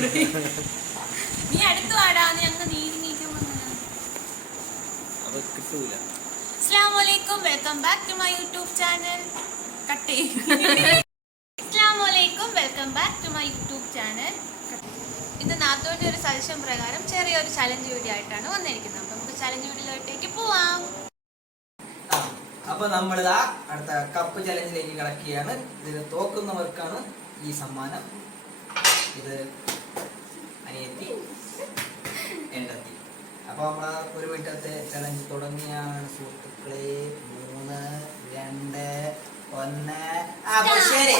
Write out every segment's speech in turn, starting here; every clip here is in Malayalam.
നീ അടുത്ത് വാടാ, ഞങ്ങൾ കിട്ടൂല. അസ്സലാമുഅലൈക്കും, welcome back to my YouTube channel. അസ്സലാമുഅലൈക്കും, welcome back to my YouTube channel. ഇത് നാത്തോന്റെ ഒരു സജഷൻ പ്രകാരം ചെറിയൊരു ചലഞ്ച് വീഡിയോ ആയിട്ടാണ് വന്നിരിക്കുന്നത്. അപ്പൊ നമുക്ക് ചലഞ്ച് വീഡിയോയിലേക്ക് പോവാം. അപ്പൊ നമ്മളിതാ അടുത്ത കപ്പ് ചലഞ്ചിലേക്ക് കിടക്കുകയാണ്. ഇതിന് തോക്കുന്നവർക്കാണ് ഈ സമ്മാനം. ഇത് അനിയത്തി എണ്ടെത്തി. അപ്പൊ നമ്മളെ ഒരു മിനിറ്റത്തെ ചലഞ്ച് തുടങ്ങിയാണ് സുഹൃത്തുക്കളെ. 3, 2, 1. അപ്പൊ ശരി.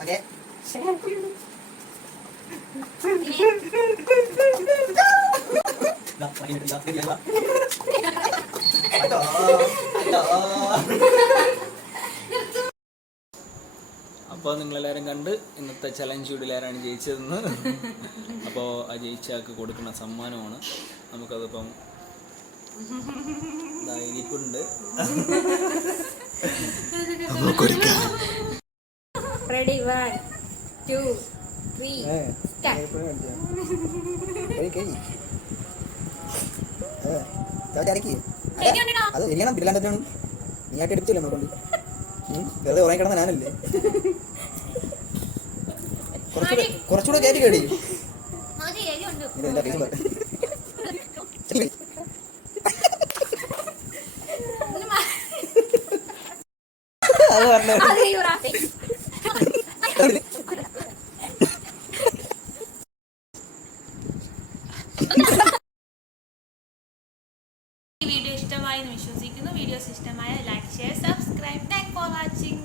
ഓക്കേ. അപ്പോൾ നിങ്ങളെല്ലാവരും കണ്ട് ഇന്നത്തെ ചലഞ്ച് വീഡിയോയിലാരാണ് ജയിച്ചതെന്ന്. അപ്പോൾ ആ ജയിച്ചാൾക്ക് കൊടുക്കുന്ന സമ്മാനമാണ്. നമുക്കതിപ്പം ഇരിക്കുന്നുണ്ട്. Ready, 1, 2, 3, start. അത് എങ്ങനെ ബില്ലാണ്ടാണ് നീ ആയിട്ട് എടുത്തില്ല നമ്മളെ കൊണ്ട്. വെറുതെ ഉറങ്ങി കിടന്ന ഞാനല്ലേ. കുറച്ചുകൂടെ കയറ്റി കേടി. അത് പറഞ്ഞ വീഡിയോ ഇഷ്ടമായെന്ന് വിശ്വസിക്കുന്നു. വീഡിയോസ് ഇഷ്ടമായ like, share, subscribe. Thanks for watching.